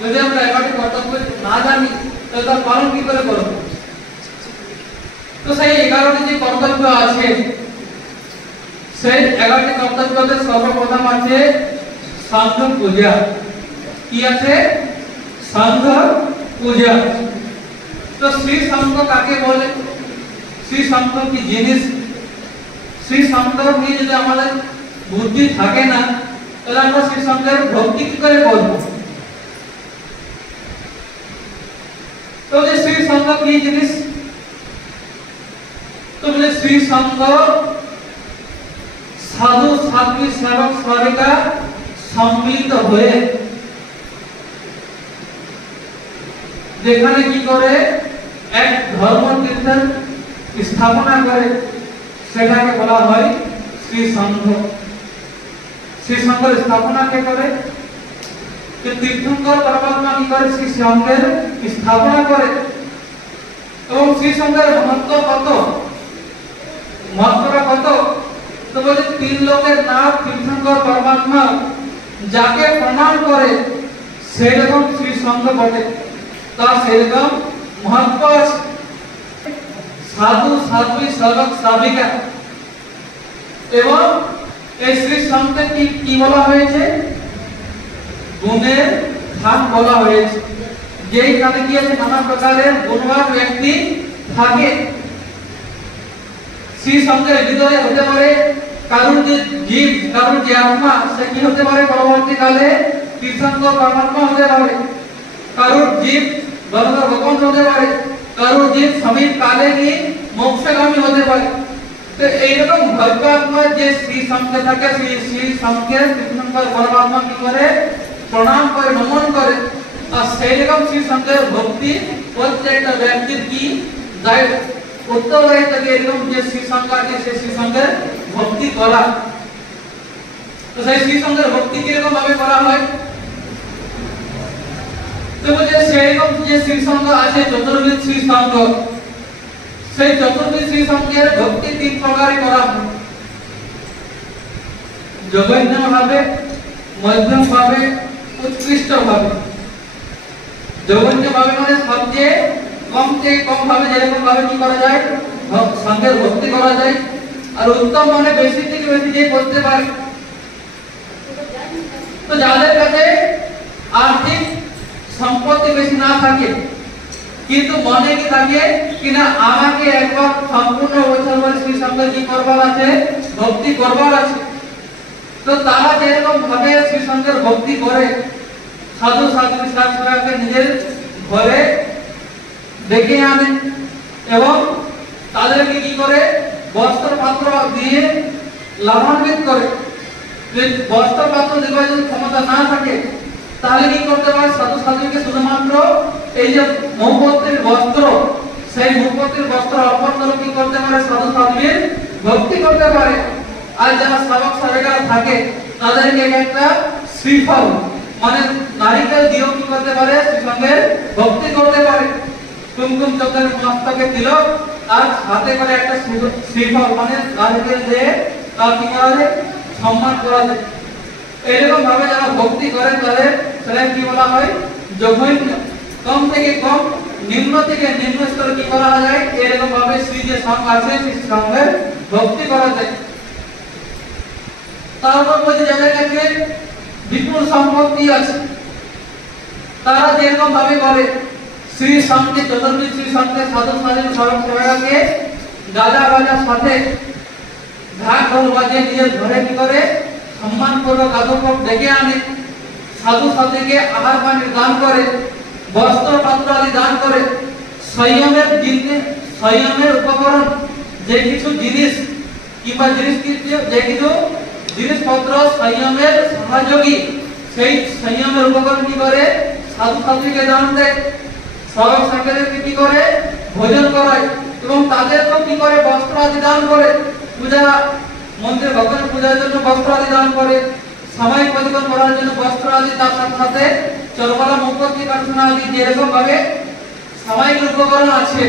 যদি আমরা 11টি কর্তব্য না জানি তাহলে তার পালন কি করে করব? তো সেই 11টি যে কর্তব্য আছে সেই 11টি কর্তব্যতে সর্বপ্রথম আছে সংঘ পূজা। কি আছে? সংঘ পূজা। তো শ্রী সংঘ কাকে বলে? শ্রী সংঘ কি জিনিস? শ্রী সংঘ নিয়ে যদি আমাদের বুদ্ধি থাকে না তাহলে আমরা শ্রী সংঘের ভক্তি কি করে করব? তো যে শ্রী সংঘ কি জিনিস? তো বলে শ্রী সংঘ সাধু সাধ্বী সেবক সেবিকা সম্মিলিত হয়ে যেখানে কি করে এক ধর্ম তীর্থের স্থাপনা করে সেটাকে বলা হয় শ্রী সংঘ। শ্রী সংঘের স্থাপনা কে করে? যে তীর্থঙ্কর পরমাত্মা কি করে? শ্রী সংঘের স্থাপনা করে। এবং শ্রী সংঘের মহত্ব কত? মহত্বটা কত? তো বলে তিন লোকের নাথ তীর্থঙ্কর পরমাত্মা যাকে প্রণাম করে সেরকম শ্রী সংঘ বটে, তার সেরকম মহত্ব আছে। সাধু সাধ্বী সেবক সেবিকা এবং এই শ্রী সংঘকে কি বলা হয়েছে? গুণের ধাম বলা হয়েছে। যেইখানে কি আছে নানা প্রকারের গুণবান ব্যক্তি থাকে। শ্রী সংঘের ভিতরে হতে পারে কারুর যে জীব, কারুর যে আত্মা, সে কি হতে পারে পরবর্তীকালে তীর্থঙ্কর পরমাত্মা হতে পারে। কারুর জীব গণধর ভগবান হতে পারে, কারুর জীব সমীপ কালে কি মোক্ষগামী হতে পারে। তো এইরকম ভাগ্যাত্মা যে শ্রী সংঘে থাকে সেই শ্রী সংঘের তীর্থঙ্কর পরমাত্মা কি করে? প্রণাম করে, নমন করে। আর সেইরকম শ্রী সংঘের ভক্তি প্রত্যেকটা ব্যক্তির কি দায়িত্ব, উত্তরদায়িত্ব এরকম যে শ্রী সংঘ আছে সেই শ্রী সংঘের ভক্তি করা। তো সেই শ্রী সংঘের ভক্তি কিরকম ভাবে করা হয়? তো বলছে সেইরকম যে শ্রী সংঘ আছে চতুর্বিধ শ্রী সংঘ, সেই চতুর্বিধ শ্রী সংঘের ভক্তি তিন প্রকারে করা হয়। জঘন্য ভাবে, মধ্যম ভাবে, উৎকৃষ্ট ভাবে। জঘন্য ভাবে মানে সবচেয়ে কম থেকে কম ভাবে যেরকম ভাবে কি করা যায় সংঘের ভক্তি করা যায়। আর উত্তম মানে বেশি থেকে বেশি যে করতে পারে। তো যাদের কাছে আর্থিক সম্পত্তি বেশি না থাকে কিন্তু মনে কি থাকে কিনা আমাকে একবার সম্পূর্ণ বছর শ্রী সংঘে কি করবার আছে? ভক্তি করবার আছে। তো তারা যেরকম ভাবে শ্রী সংঘের ভক্তি করে সাধু সাধ্বী সেবককে নিজের ঘরে ডেকে আনে এবং তাদেরকে কি করে? বস্ত্র পাত্র দিয়ে লাভান্বিত করে। বস্ত্র পাত্র দেওয়ার যদি ক্ষমতা না থাকে তাহলে কি করতে পারে? সাধু সাধ্বীকে শুধুমাত্র এই যে মৌপত্রীর বস্ত্র, সেই মৌপত্রীর বস্ত্র অর্পণ করে কি করতে পারে? সাধু সাধ্বীর ভক্তি করতে পারে। আর যারা সেবক সেবিকারা থাকে তাদেরকে একটা শ্রীফল মানে নারিকেল দিয়েও কি করতে পারে? শ্রী সংঘের ভক্তি করতে পারে। কুমকুম চক্রের মস্তকে তিলক আর হাতে করে একটা শ্রীফল মানে নারিকেল দিয়ে তার কি করা যায়? সম্মান করা যায়। এরকম ভাবে যারা ভক্তি করে তাদের সেটা কি বলা হয়? জঘন্য। কম থেকে কম, নিম্ন থেকে নিম্ন স্তরে কি করা যায়? এরকম ভাবে শ্রী যে সংঘ আছে সেই সংঘের ভক্তি করা যায়। তারপর বলছে যাদের কাছে বিপুল সম্পত্তি আছে তারা যেরকম ভাবে করে শ্রী সংঘে চতুর্বিধ শ্রী সংঘে সাধু সাধ্বী সেবক সেবিকাকে গাজা বাজার সাথে ঢাক ঢোল বাজিয়ে নিজের ঘরে কি করে? সম্মান পূর্বক আদরপূর্বক ডেকে আনে। সাধু সাধ্বীকে আহার পানি দান করে, বস্ত্র পাত্র আদি দান করে। সংযমের উপকরণ যে কিছু জিনিস কিংবা যে কিছু জিনিসপত্র সংযমের সহযোগী সেই সংযমের উপকরণ কি করে? সাধু সাধ্বীকে দান দেয়। সেবক সেবিকাদেরকে কি করে? ভোজন করায় এবং তাদেরকেও কি করে? বস্ত্র আদি দান করে। পূজা মন্দির ভগবান পূজার জন্য বস্ত্র আদি দান করে, সামায়িক প্রতিকরণ করার জন্য বস্ত্র আদি, তার সাথে সাথে চরমালা মুখোশী কারখানা আদি যেরকম ভাবে সামায়িক উপকরণ আছে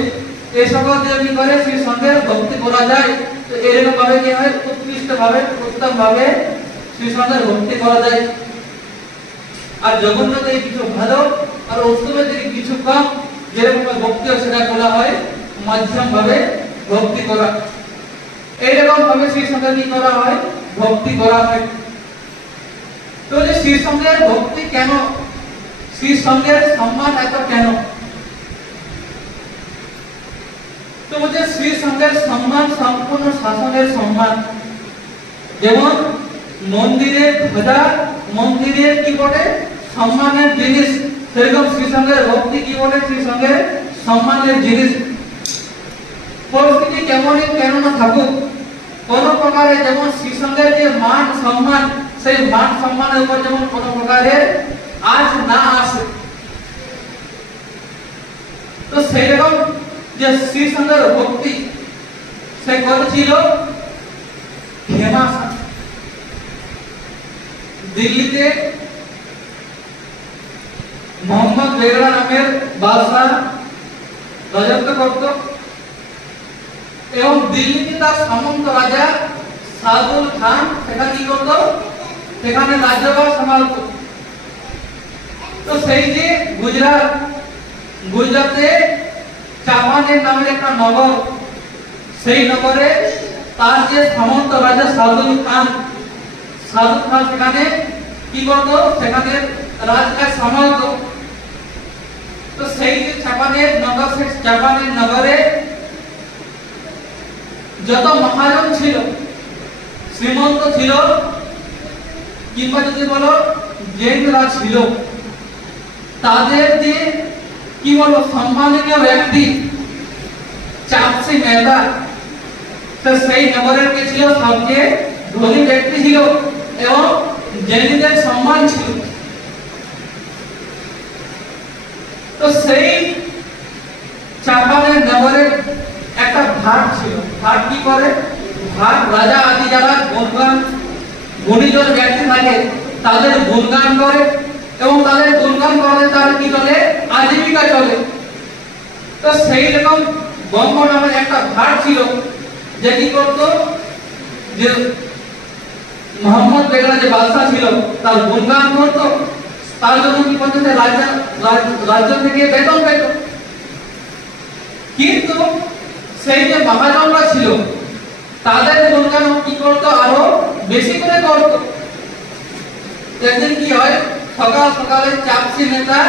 এই সকল দিয়ে কি করে? শ্রী সংঘের ভক্তি করা যায়। তো এরকম ভাবে কি হয়? উৎকৃষ্ট ভাবে, উত্তম ভাবে শ্রী সংঘের ভক্তি করা যায়। আর জঘন্য থেকে কিছু ভালো, আর উত্তমের থেকে কিছু কম, যেরকম ভক্তি হয় সেটা বলা হয় মাধ্যম ভাবে ভক্তি করা। এইরকম ভাবে শ্রী সঙ্গে কি করা হয়, ভক্তি করা হয়। তো যে শ্রী সঙ্গের ভক্তি কেন, শ্রী সঙ্গের সম্মান এত কেন? তো বলছে শ্রী সঙ্গের সম্মান সম্পূর্ণ শাসনের সম্মান। যেমন মন্দিরের ধ্বজা মন্দিরের কি বলে, সম্মানের জিনিস, সেরকম শ্রী সঙ্গের ভক্তি কি বলে, শ্রী সঙ্গের সম্মানের জিনিস। পরিস্থিতি কেমনই কেন না থাকুক, কোন প্রকারে যেমন শ্রী সঙ্গের যে মান সম্মান, সেই মান সম্মানের উপর যেমন কোন প্রকারের আজ না আসে, তো সেইরকম যে শ্রী সঙ্গের ভক্তি সে করেছিল ঘেমাসা। দিল্লিতে মোহাম্মদ বেগড়া নামের বাদশাহ রাজত্ব করত এবং দিল্লিতে তার সামন্ত রাজা সাদুল খান সেখানে কি করত, সেখানে রাজ্যভার সামলাত। তো সেই যে গুজরাটে চাপানের নামের একটা নগর, সেই নগরে তার যে সামন্ত রাজা সাদুল খান সেখানে কি করতো, সেখানে রাজকাজ সামলাতো। তো সেই যে চাপানের নগর, সেই চাপানের নগরে যত মহাজন ছিল, শ্রীমন্ত ছিল, কিংবা যদি বলো জৈনরা ছিল, তাদের যে কি বলবো সম্মানীয় ব্যক্তি চাপসি মেহতা, তো সেই নগরের কে ছিল সবচেয়ে ধনী ব্যক্তি ছিল এবং জৈনদের সম্মান ছিল। তো সেই চাপানের নগরের একটা ভাট ছিল। ভাট কি করে, ভাট রাজা আদি যারা গুণীজন ব্যক্তি থাকে তাদের গুণগান করে এবং তাদের গুণগান করে তার কি চলে, আজীবিকা চলে। তো সেই রকম বঙ্গ নামের একটা ভাট ছিল, যে কি করতো, যে মোহাম্মদ বেগড়া যে বাদশা ছিল তার গুণগান করতো, তার জন্য কি করতো, রাজ্য থেকে বেতন পেত। কিন্তু সেই যে মহাজনরা ছিল তাদের গুণগান কি করতো, আরো বেশি করে করতো। একদিন কি হয়, সকাল সকালে চাপসি নেতা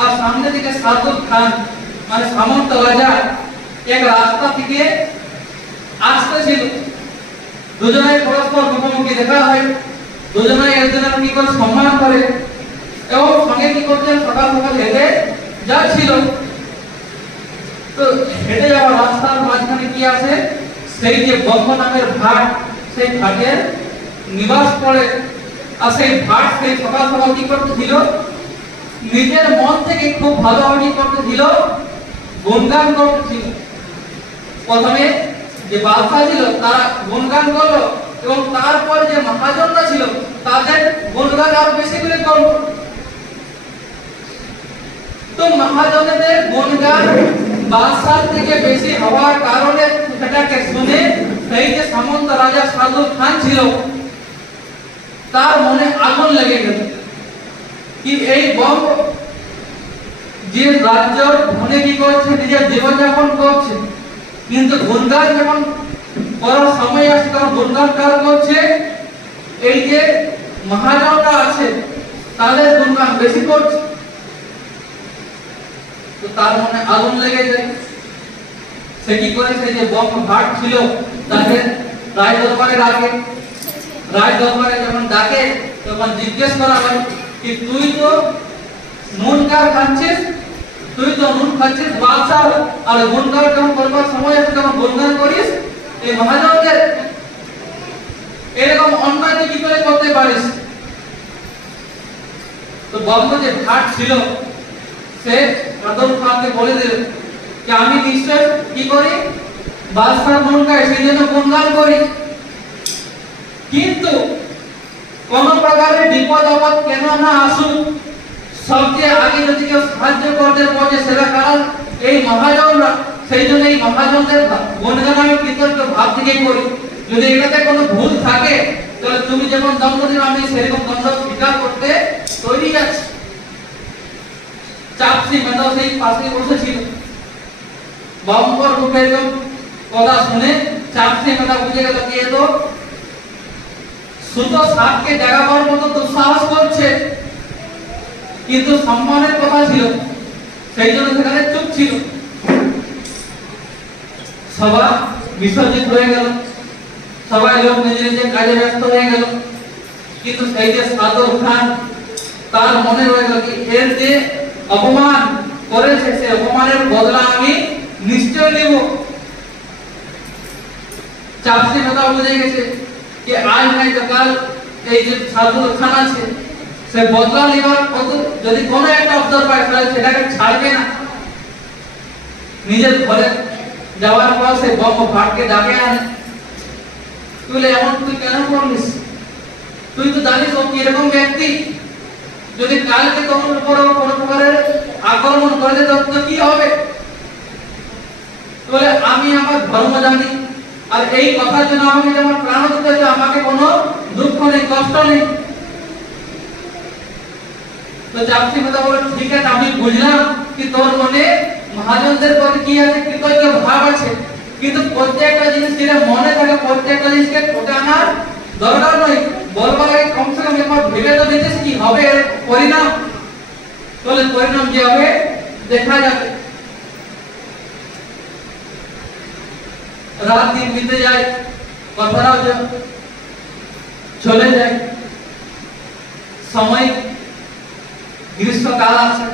আর সামনে দিকে সাদুল খান মানে সামন্ত রাজা এক রাস্তা থেকে আসতেছিল। দুজনেই পরস্পর মুখোমুখি দেখা হয়, দুজনেই একজনের কি করে সম্মান করে এবং সঙ্গে কি করছেন, সকাল সকাল হেঁটে যাচ্ছিল। তো হেঁটে যাওয়া রাস্তার মাঝখানে কি আছে, সেই যে বঙ্গ নামের ভাট, সেই ভাটের নিবাস পড়ে। আর সেই ভাট সেই সকাল সকাল কি করতেছিল, নিজের মন থেকে খুব ভালোভাবে কি করতেছিল, গুণগান করতেছিল। প্রথমে যে বাদশা ছিল তারা গুণগান করলো এবং তারপর যে মহাজনরা ছিল তাদের গুণগান আরো বেশি করে করলো। তো মহাজনদের গুণগান বাদশার থেকে বেশি হওয়ার কারণে সেটাকে শুনে সেই যে সামন্ত রাজা সাদুল খান ছিল তার মনে আগুন লেগে গেল, কি এই বঙ্গ যে রাজ্য ধনে কি করছে, নিজের জীবনযাপন করছে, কিন্তু গুণগান যখন করার সময় আসছে তখন গুণগান কার করছে, এই যে মহাজনরা আছে তাদের গুণগান বেশি করছে। তো তার মনে আগুন লেগে যায়। সে কি করেছে, যে বঙ্গ ভাট ছিল তাদের রায় দরবারে ডাকে। রায় দরবারে যখন ডাকে তখন জিজ্ঞেস করা হয় কি তুই তো নুন কার খাচ্ছিস, তুই তো নুন খাচ্ছিস বাদশাহ, আর গুণগান যখন করবার সময় আছে তখন গুণগান করিস এই মহাজনদের, এরকম অন্যায় তুই কি করে করতে পারিস? তো বঙ্গ যে ভাট ছিল সে সাদুল খানকে বলে দিল যে আমি নিশ্চয় কি করি, বাদশার গুণ গাই, সেই জন্য গুণগান করি, কিন্তু কোন প্রকারের বিপদ আপদ কেন না আসুক, সবচেয়ে আগে যদি কেউ সাহায্য করতে পৌঁছে সেটা কারণ এই মহাজনরা, সেই জন্য এই মহাজনদের গুণগান আমি কৃতজ্ঞ ভাব থেকে করি। যদি এটাতে কোনো ভুল থাকে তাহলে তুমি যেমন দণ্ড দিবে আমি সেরকম দণ্ড স্বীকার করতে তৈরি আছি। চাপসি মেধাও সেই পাশে বসেছিল। বাবুর মুখে এরকম কথা শুনে চাপসি মেধা বুঝে গেল কি এ তো শুধু সাপকে জাগাবার মতো দুঃসাহস করছে, কিন্তু সম্মানের কথা ছিল সেই জন্য সেখানে চুপ ছিল। সভা বিসর্জিত হয়ে গেল, সবাই লোক নিজের নিজের কাজে ব্যস্ত হয়ে গেল। কিন্তু সেই যে সাদর খান তার মনে রয়ে গেল কি এর যে অপমান করেছে সে অপমানের বদলা আমি নিশ্চয় নেব। চাপসি মেধা বুঝে গেছে যে আজ নাই তো কাল এই যে সাদর খান আছে সে বদলা নেবার যদি কোনো একটা অবসর পায় তাহলে সেটাকে ছাড়বে না। নিজের ঘরে যাওয়ার পর সে বম্ব ভাটকে ডাকে আনে, তুই এমন তুই কেন করলিস? তুই তো জানিস ও কিরকম ব্যক্তি, যদি কালকে তোমার উপর কোনো প্রকারের আক্রমণ করে তো কি হবে? বলে আমি আমার ধর্ম জানি, আর এই কথার জন্য আমাকে যেমন প্রাণ দিতে হচ্ছে, আমাকে কোনো দুঃখ নেই, কষ্ট নেই। তো চাপসি মেধা বলে ঠিক আছে, আমি বুঝলাম কি তোর মনে মহাজনদের প্রতি কি আছে, কৃতজ্ঞ ভাব আছে, কিন্তু প্রত্যেকটা জিনিস যেটা মনে থাকে প্রত্যেকটা জিনিসকে ঠোঁটে আনার দরকার নয়। বলবার আগে কমসে কম একবার ভেবে তো দেখেছিস কি হবে এর পরিণাম। তাহলে পরিণাম যে হবে দেখা যাবে। রাত দিন বিতে যায়, কথাটাও চলে যায়। সময় গ্রীষ্মকাল আছে।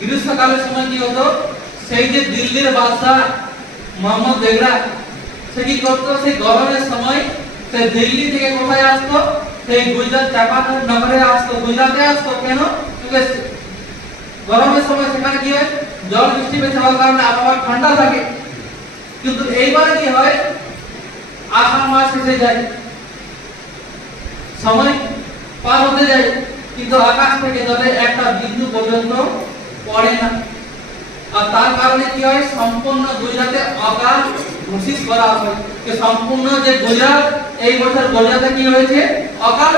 গ্রীষ্মকালের সময় কি হতো, সেই যে দিল্লির বাদশাহ মোহাম্মদ বেগড়া সে কি করতো, সেই গরমের সময় সে দিল্লি থেকে কোথায় আসতো, সেই গুজরাট চাপানগর নগরে আসতো, গুজরাটে আসতো। কেন? গরমের সময় সেখানে কি হয়, জল বৃষ্টি বেশি হওয়ার কারণে আবহাওয়া ঠান্ডা থাকে। কিন্তু এইবারে কি হয়, আষাঢ় মাস এসে যায়, সময় পার হতে যায়, কিন্তু আকাশ থেকে জলে একটা বিন্দু পর্যন্ত পড়ে না। আর তার কারণে কি হয়, সম্পূর্ণ গুজরাটে অকাল ঘোষিত করা হয় যে সম্পূর্ণ যে গুজরাট এই বছর গুজরাটে কি হয়েছে, অকাল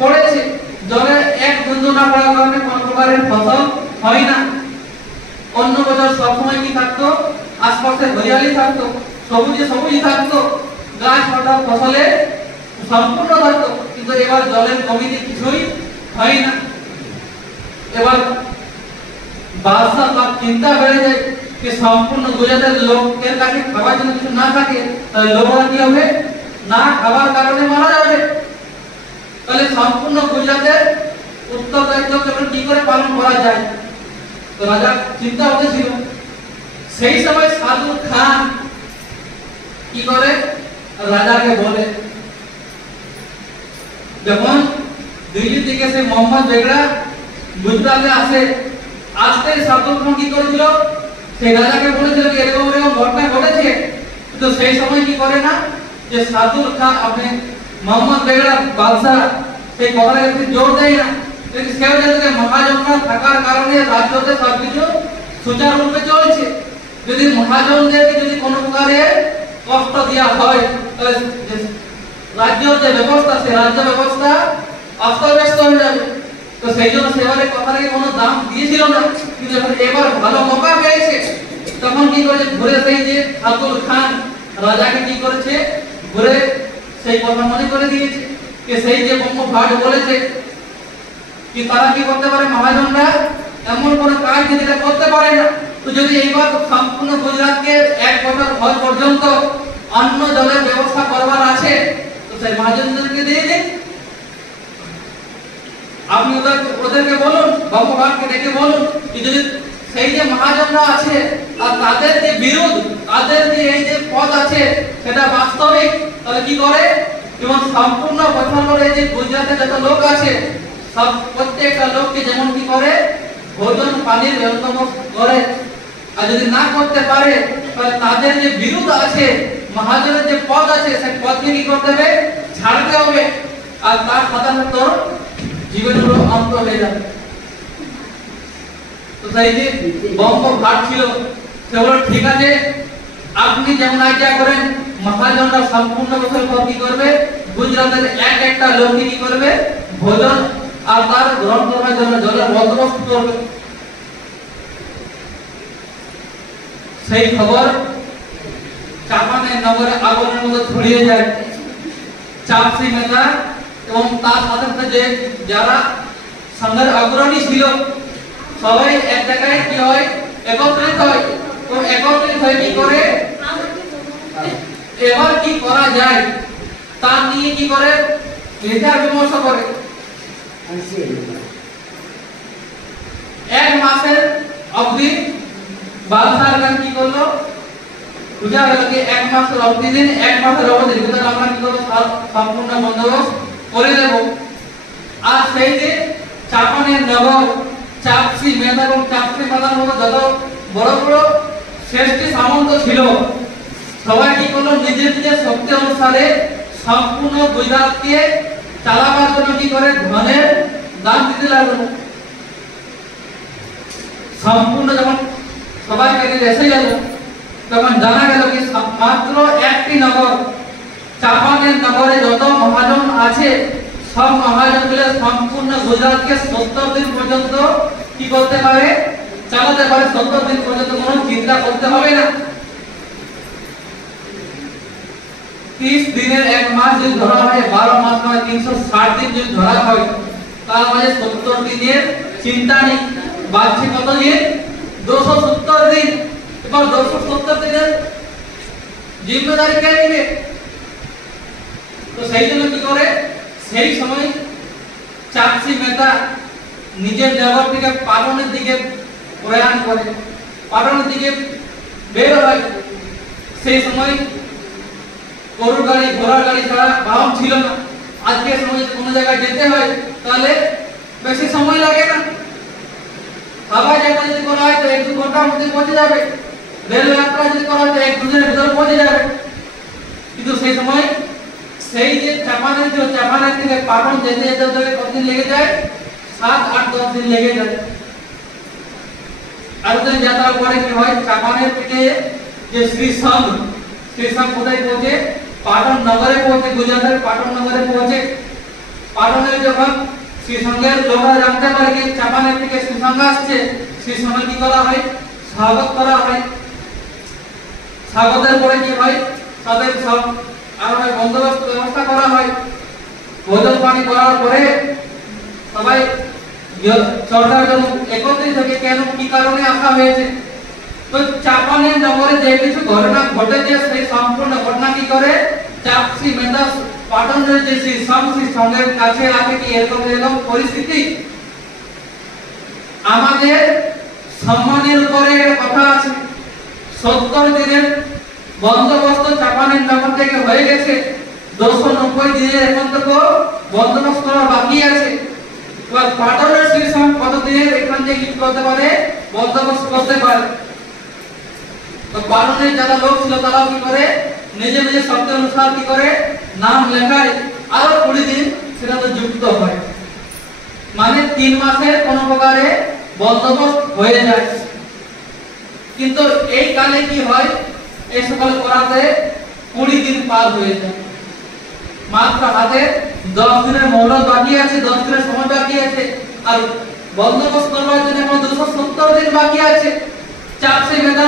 পড়েছে। জলে এক বিন্দু না পড়ার কারণে কোন প্রকারের ফসল হয় না। অন্য বছর সবসময় কি থাকতো, আশপাশে হরিয়ালি থাকতো, সবুজ থাকতো, গাছ পাতা ফসলে সম্পূর্ণ থাকতো। কিন্তু এবার জলের কমিতে কিছুই হয় না। এবার বাদশা বা চিন্তা বেড়ে যায় যে সম্পূর্ণ গুজরাটের লোকের কাছে খাবার জন্য কিছু না থাকে, তাহলে লোকরা কি হবে, না খাবার কারণে মারা যাবে। তাহলে সম্পূর্ণ গুজরাটের উত্তরদায়িত্ব কি করে পালন করা যায়? তো রাজা চিন্তা হতেছিল। সেই সময় সাদু খান কি করে, রাজাকে বলে, যখন দিল্লি থেকে সে মোহাম্মদ বেগড়া গুজরাটে আসতে সাদু খান কি করেছিল, সেই রাজাকে বলেছিল যে এরকম এরকম ঘটনা ঘটেছে। তো সেই সময় কি করে না, যে সাদু খান আপনি মোহাম্মদ বেগড়া বাদশাহ সেই কথাটাকে জোর দেয় না। সেও জানে মহাজনরা থাকার কারণে রাজ্যতে সবকিছু সুচারুরূপে চলছে। যদি মহাজনদেরকে যদি কোনো প্রকারে কষ্ট দেওয়া হয়, তাহলে রাজ্যের যে ব্যবস্থা সে রাজ্য ব্যবস্থা অস্তব্যস্ত হয়ে যাবে। তো সেই জন্য সেবারে কথাটাকে কোনো দাম দিয়েছিল না। কিন্তু যখন এবার ভালো মৌকা পেয়েছে, তখন কি করেছে, ঘুরে সেই যে সাদুল খান রাজাকে কি করেছে, ঘুরে সেই কথা মনে করে দিয়েছে যে সেই যে বঙ্গ ভাট বলেছে কি তারা কি করতে পারে, মহাজনরা এমন কোন কাজ যেটা করতে পারে না। তো যদি এইবার সম্পূর্ণ গুজরাটকে এক বছর ভর পর্যন্ত অন্য জলের ব্যবস্থা করবার আছে, তো সেই মহাজনদেরকে দিয়ে দিন। আপনি ওদেরকে বলুন, ভগবানকে ডেকে বলুন যে যদি সেই যে মহাজনরা আছে আর তাদের যে বিরোধ, তাদের যে এই যে পদ আছে সেটা বাস্তবিক, তাহলে কি করে, এবং সম্পূর্ণ বছর ধরে যে গুজরাটে যত লোক আছে সব প্রত্যেকটা লোককে যেমন কি করে ভোজন পানির ব্যবস্থা করে। আর যদি না করতে পারে তাহলে তাদের যে বিরোধ আছে, মহাজনের যে পদ আছে সেই পদকে কি করতে হবে, ছাড়তে হবে। আর তার সাধারণত জীবনের অন্ত হয়ে যাবে। তো সেই যে বঙ্গ ভাট ছিল সে বলল ঠিক আছে, আপনি যেমন আজ্ঞা করেন, মহাজনরা সম্পূর্ণ বছর পর কি করবে, গুজরাটের এক একটা লোককে কি করবে, ভোজন আর তার গ্রহণ করার জন্য জলের বন্দোবস্ত করবে। সেই খবর চাপানের নগরে আগুনের মতো ছড়িয়ে যায়। চাপসি নেতা এবং তার সাথে সাথে যে যারা সংঘের অগ্রণী ছিল সবাই এক জায়গায় কি হয়, একত্রিত হয়। তো একত্রিত হয়ে কি করে, এবার কি করা যায় তা নিয়ে কি করে বিচার বিমর্শ করে। এক মাসের অবধি বাদশাহ কি করলো, বুঝা গেল যে এক মাসের অবধি দিন, এক মাসের অবধি ভিতরে আমরা কি করবো, সম্পূর্ণ বন্দোবস্ত করে দেব। আর সেই দিন চাপানের নগর চাপসি মেধা এবং চাপসি মেধার মতো যত বড় বড় শ্রেষ্ঠ সামন্ত ছিল সবাই কি করলো, নিজের নিজের শক্তি অনুসারে সম্পূর্ণ গুজরাটকে চালাবার জন্য কি করে ধনের দান দিতে লাগলো। সম্পূর্ণ যখন সবাই পেরে এসে গেল তখন জানা গেল কি মাত্র একটি নগর, চাপানের নগরে যত মহাজন আছে সব মহাজন মিলে সম্পূর্ণ গুজরাটকে 70 দিন পর্যন্ত কি করতে পারে, চালাতে পারে। 70 দিন পর্যন্ত কোনো চিন্তা করতে হবে না। 30 দিনের এক মাস যদি ধরা হয়, 12 মাস মানে 360 দিন যদি ধরা হয়, তার মানে 70 দিনের চিন্তা নেই। বাকি কত দিন, 270 দিন। এবার 270 দিনের জিম্মেদারি কে নেবে? তো সেই জন্য কি করে, সেই সময় চাপসি মেধা নিজের নগর থেকে পাটনের দিকে প্রয়াণ করে, পাটনের দিকে বের হয়। সেই সময় গরুর গাড়ি ঘোড়ার গাড়ি ছাড়া বাহন ছিল না। আজকের সময় কোনো জায়গায় যেতে হয় তাহলে বেশি সময় লাগে না। হাওয়াই যাত্রা যদি করা হয় তো 1-2 ঘন্টার মধ্যে পৌঁছে যাবে। রেল যাত্রা যদি করা হয় তো 1-2 দিনের ভিতরে পৌঁছে যাবে। কিন্তু সেই সময় সেই যে চাপানের থেকে পাটন যেতে যেতে কতদিন লেগে যায়, 7-8-10 দিন লেগে যায়। আর ওদের যাত্রার পরে কি হয়, চাপানের থেকে যে শ্রীসংঘ কোথায় পৌঁছে, পাটন নগরে পৌঁছে, গুজরাটের পাটন নগরে পৌঁছে। পাটনের যখন শ্রীসংঘের লোকরা জানতে পারে যে চাপানের থেকে শ্রীসংঘ আসছে, সেই সময় কি করা হয়, স্বাগত করা হয়। স্বাগতের পরে কি হয়, তাদের সব আর বন্দোবস্ত ব্যবস্থা করা হয়। ভোজন পানি করার পরে সবাই চর্চার জন্য একত্রিত থেকে কেন কি কারণে আসা হয়েছে। তো চাপানের নগরে যে কিছু ঘটনা ঘটেছে সেই সম্পূর্ণ ঘটনা কি করে চাপসি মেধা পাটনের যে সঙ্গের কাছে আছে কি এরকম পরিস্থিতি। আমাদের সম্মানের উপরে কথা আছে। 70 দিনের বন্দোবস্ত চাপানের নগর থেকে হয়ে গেছে, 290 দিনের এখন তো বন্দোবস্ত করা বাকি আছে। এবার পাটনের শ্রীসংঘ কত দিনের এখান থেকে কি করতে পারে, বন্দোবস্ত করতে পারে। তো পাটনের যারা লোক ছিল তারাও কি করে, নিজে নিজে শব্দ অনুসার কি করে নাম লেখায়, আরো 20 দিন সেটা তো যুক্ত হয়। মানে 3 মাসের কোন প্রকারে বন্দোবস্ত হয়ে যায়। কিন্তু এই কালে কি হয়, এই সকল করাতে 20 দিন পার হয়ে যায়। মাত্র হাতে 10 দিনের মহলত বাকি আছে, 10 দিনের সময় বাকি আছে। আর বন্দোবস্ত করার জন্য এখন 270 দিন বাকি আছে। চাপসি মেধা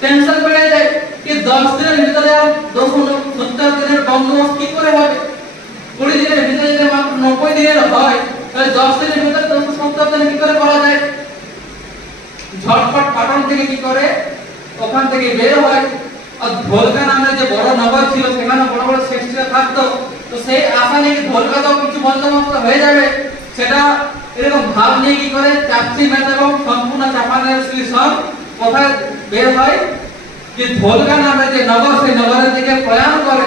টেনশন বেড়ে যায় कि 10 দিনের ভিতরে আর 270 দিনের বন্দোবস্ত কি করে হবে। 20 দিনের ভিতরে যদি মাত্র 90 দিনের হয় তাহলে 10 দিনের ভিতরে 270 দিন কি করে করা যায়। ঝটপট পাটন থেকে কি করে ওখান থেকে বের হয়। আর ধোলকা নামে যে বড় নগর ছিল সেখানে বড় বড় শ্রেষ্ঠরা থাকতো। তো সেই আশা নিয়ে ধোলকা তো কিছু বন্দোবস্ত হয়ে যাবে, সেটা এরকম ভাব নিয়ে কি করে চাপসি মেধা এবং সম্পূর্ণ চাপানের শ্রীসংঘ কোথায় বের হয় যে ধোলকা নামে যে নগর, সেই নগরের দিকে প্রয়াণ করে।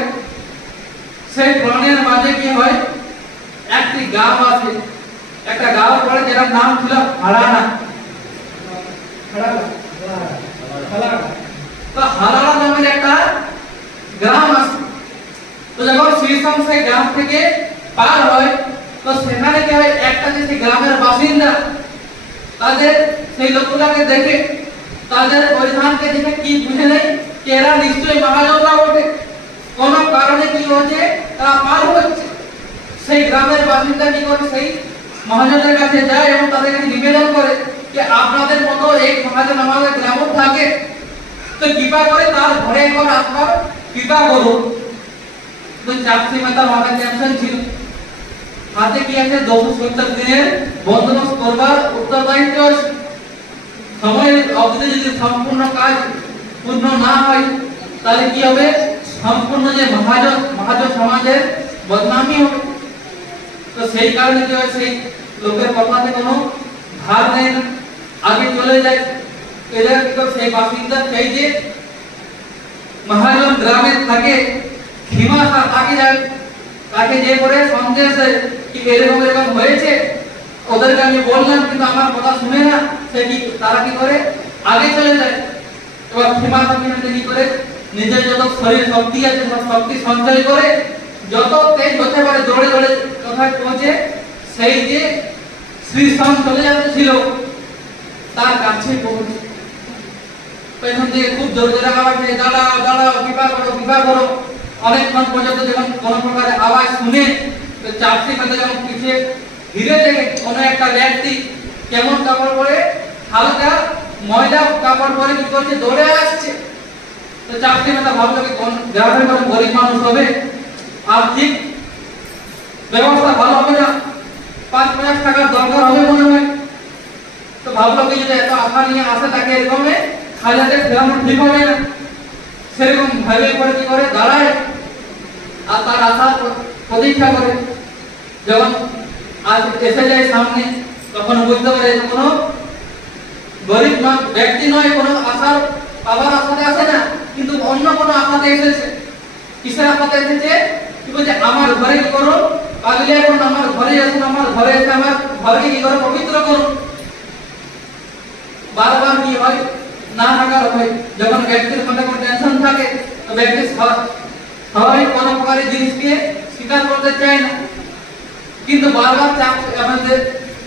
সেই প্রয়াণের মাঝে কি হয়, একটি গ্রাম আছে, একটা গ্রাম পড়ে যার নাম ছিল হারানা। তো হারানা নামের একটা গ্রাম আছে। তো যখন শ্রীসংঘ সেই গ্রাম থেকে পার হয় তো সেখানে কি হয়, একটা যে গ্রামের বাসিন্দা তাদের সেই লোকগুলাকে দেখে, তাদের পরিধানকে দেখে কি বুঝে নেই যে এরা নিশ্চয়ই মহাজনরা বটে। কোন কারণে কি হচ্ছে তারা পার হচ্ছে, সেই গ্রামের বাসিন্দা কি করে সেই মহাজনের কাছে যায় এবং তাদের কাছে নিবেদন করে যে আপনাদের মতো এক মহাজন আমাদের গ্রামে থাকে, তো কৃপা করে তার ঘরে একবার আসবার কৃপা করুন। তো চাকরি মেতা মাথায় টেনশন ছিল, হাতে কি আছে 270 দিনের বন্দোবস্ত করবার উত্তরদায়িত্ব আছে। সময়ের অবধি যদি সম্পূর্ণ কাজ পূর্ণ না হয় তাহলে কি হবে, সম্পূর্ণ যে মহাজন সমাজের বদনামি হবে। তো সেই কারণে কি হয়, সেই লোকের কথাতে কোনো ধার নেই না, আগে চলে যায়। এদের কি করে সেই বাসিন্দা সেই যে মহাজন গ্রামে থাকে হিমাশা তাকে যায়, তাকে যে করে সন্দেশ কি এরকম এরকম হয়েছে, ওদেরকে আমি বললাম কিন্তু আমার কথা শুনে না, সে কি তারা কি করে আগে চলে যায়। এবার হিমাশা কি করে নিজের যত শরীর শক্তি আছে সব শক্তি সঞ্চয় করে যত তেজ হতে পারে দৌড়ে দৌড়ে কোথায় পৌঁছে সেই যে শ্রীসং চলে যাচ্ছিল তার কাছে পৌঁছে। পেছন থেকে খুব জোর জোরে আওয়াজ দিয়ে দাঁড়াও দাঁড়াও বিবাহ করো। অনেকক্ষণ পর্যন্ত যখন কোনো প্রকারে আওয়াজ শুনে তো চাপটি মেতে যখন পিছিয়ে ধীরে থেকে কোনো একটা ব্যক্তি কেমন কাপড় পরে হালকা ময়লা কাপড় পরে কি করছে দৌড়ে আসছে। তো চাকরি মেতা ভাবলো কি গ্রামের কোনো গরিব মানুষ হবে, আর্থিক ব্যবস্থা ভালো হবে না, 5-50 টাকার দরকার হবে মনে হয়। তো ভাবলো কি যদি এত আশা নিয়ে আসে তাকে এরকম খাজাতে ফেরানো ঠিক হবে না, সেরকম ভাবে করে কি করে দাঁড়ায় আর তার আশা প্রতীক্ষা করে। যখন আজ এসে যায় সামনে তখন বুঝতে পারে কোনো গরিব ব্যক্তি নয়, কোনো আশার পাওয়ার আশাতে আসে না, কিন্তু অন্য কোনো আশাতে এসেছে। কিসের আশাতে এসেছে, কি বলছে আমার ঘরে কি করো পাগলে এখন আমার ঘরে আসুন, আমার ঘরে এসে আমার ঘরকে কি করো পবিত্র করুন। বারবার কি হয় না থাকার হয়, যখন ব্যক্তির মধ্যে কোনো টেনশন থাকে তো ব্যক্তি সবাই কোনো প্রকারের জিনিসকে স্বীকার করতে চায় না, কিন্তু বারবার আমাদের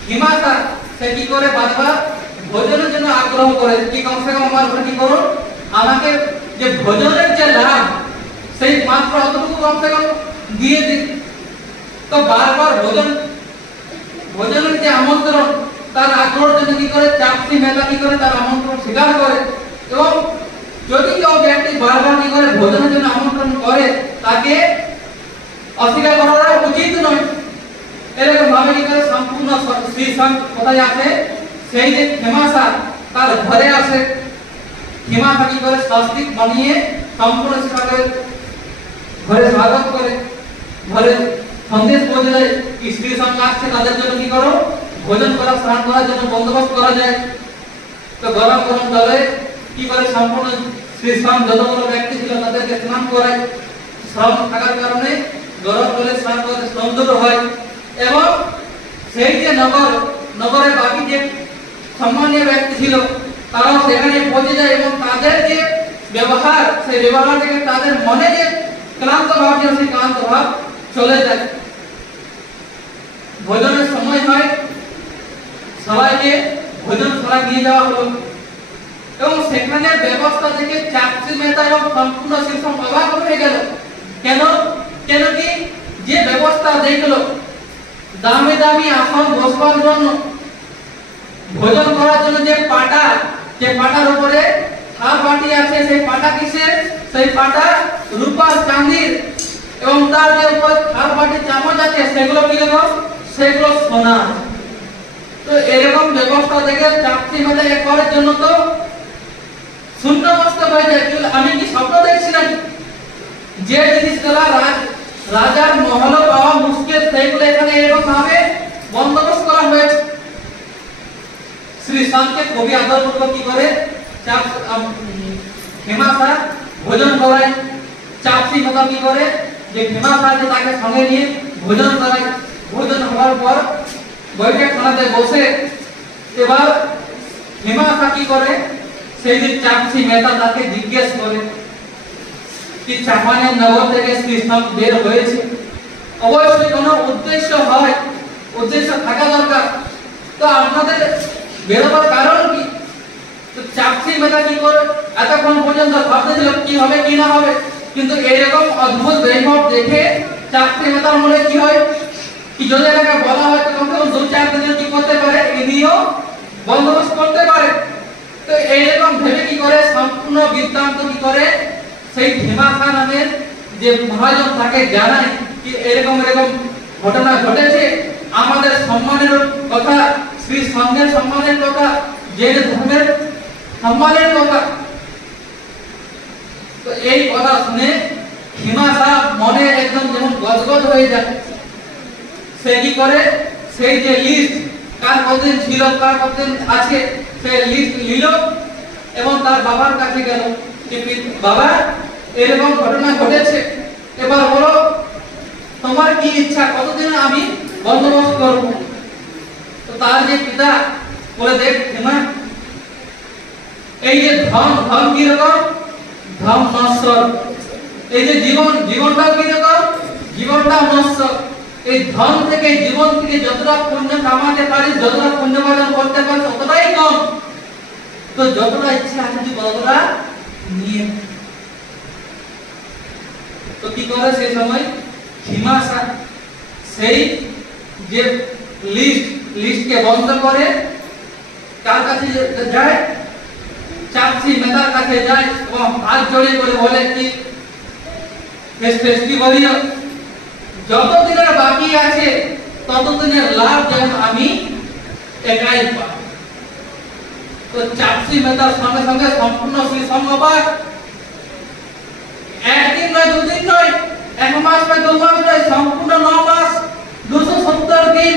হিমাশা সে কি করে বারবার ভোজনের জন্য আগ্রহ করে কি কমসে কম আমার ঘরে কি করুন, আমাকে যে ভোজনের যে লাভ সেই মাত্র অতটুকু কমসে কম দিয়ে দিন। তো বারবার ভোজনের যে আমন্ত্রণ তার আগ্রহের জন্য কি করে চাকরি মেলা কি করে তার আমন্ত্রণ স্বীকার করে, এবং যদি কেউ ব্যক্তি বারবার কি করে ভোজনের জন্য আমন্ত্রণ করে তাকে অস্বীকার করা উচিত নয়। এরকম ভাবে কি করে সম্পূর্ণ শ্রীসং কোথায় আসে, সেই যে হিমাশা তার ঘরে আসে, হিমাশা কি করে স্বস্তিক বানিয়ে সম্পূর্ণ শিক্ষকের ঘরে স্বাগত করে, ঘরে সন্দেশ পৌঁছে যায় শ্রীসং আসছে তাদের জন্য কি করো ভোজন করা স্নান করার জন্য বন্দোবস্ত করা যায়। তো গরম গরম জলে কি করে সম্পূর্ণ শ্রীসং যতগুলো ব্যক্তি ছিল তাদেরকে স্নান করায়, শ্রম থাকার কারণে গরম জলে স্নান করতে সুন্দর হয়। এবং সেই যে নগরের বাকি যে সম্মানীয় ব্যক্তি ছিল তারাও সেখানে পৌঁছে যায় এবং তাদের যে ব্যবহার সেই ব্যবহার থেকে তাদের মনে যে ক্লান্ত ভাব ছিল সেই ক্লান্ত ভাব চলে যায়। ভোজনের সময় হয়, সবাইকে ভোজনশালায় নিয়ে যাওয়া হলো এবং সেখানে ব্যবস্থা থেকে চাকরি মেতা এবং সম্পূর্ণ শিক্ষক অবাক হয়ে গেল। কেন কি যে ব্যবস্থা দেখলো দামি দামি আসন বসবার জন্য, ভোজন করার জন্য যে পাটার উপরে থাল বাটি আছে সেই পাটা কিসের, সেই পাটা রূপার চাঁদির, এবং তার যে উপর থাল বাটি চামচ আছে সেগুলো কি রকম, সেগুলো সোনা। তো এরকম ব্যবস্থা দেখে চাকরি মেতা করার জন্য তো শূন্য মস্ত হয়ে যায়, আমি কি স্বপ্ন দেখছি নাকি, যে জিনিসগুলা রাজার মহল পাওয়া মুশকিল সেইগুলো এখানে এরকম ভাবে বন্দোবস্ত করা হয়েছে। শ্রীসংকে খুবই আদরপূর্বক কি করে হিমাশা ভোজন করায়, চাকরি মেতা কি করে যে হিমাশা যে তাকে সঙ্গে নিয়ে ভোজন করায়। ভোজন হওয়ার পর বৈঠকখানাতে বসে এবার হিমাশা কি করে সেই দিন চাকরি মেতা তাকে জিজ্ঞেস করে কি চাপানের নগর থেকে শ্রীসং বের হয়েছে, অবশ্যই কোনো উদ্দেশ্য হয়, উদ্দেশ্য থাকা দরকার, তো আপনাদের বেরোবার কারণ কি। তো চাকরি মেতা কি করে এতক্ষণ পর্যন্ত ভাবতেছিল কি হবে কি না হবে, কিন্তু এরকম অদ্ভুত বৈভব দেখে চাকরি নেতার মনে কি হয় কি যদি এটাকে বলা হয় তো কমসে কম 2-4 দিন কি করতে পারে এনিও বন্দোবস্ত করতে পারে। তো এইরকম ভেবে কি করে সম্পূর্ণ বৃত্তান্ত কি করে সেই ভীমাখা নামের যে মহাজন তাকে জানায় কি এরকম এরকম ঘটনা ঘটেছে, আমাদের সম্মানের কথা, শ্রী সঙ্ঘের সম্মানের কথা, জৈন ধর্মের সম্মানের কথা। তো এই কথা শুনে ভীমাখা মনে একদম যেমন গদগদ হয়ে যায়। সে কি করে সেই যে লিস্ট কার কতদিন ছিল কার কতদিন আছে সেই লিস্ট নিল এবং তার বাবার কাছে গেল যে বাবা এরকম ঘটনা ঘটেছে, এবার বলো তোমার কি ইচ্ছা, কতদিন আমি বন্দোবস্ত করব। তো তার যে পিতা বলে দেখ ভীমা এই যে ধন ধন কি রকম ধন নশ্বর, এই যে জীবনটা কি রকম জীবনটা নশ্বর। এই ধন থেকে জীবন থেকে যতটা পুণ্য কামাতে পারিস যতটা পুণ্য অর্জন করতে পারিস ততটাই কম। তো যতটা ইচ্ছা আছে তুই ততটা নিয়ে। তো কি করে সেই সময় ভীমাখা সেই যে লিস্টকে বন্ধ করে কার কাছে যায় চাকরি নেতার কাছে যায় এবং হাত জড়িয়ে করে বলে কি ফেস্টিভ্যালিও যতদিনের বাকি আছে ততদিনের লাভ যেন আমি একাই পাই। তো চাকরি নেতার সঙ্গে সঙ্গে সম্পূর্ণ শ্রী সংঘবাদ একদিন নয় দুদিন নয় 1 মাস নয় 2 মাস নয় সম্পূর্ণ 9 মাস 270 দিন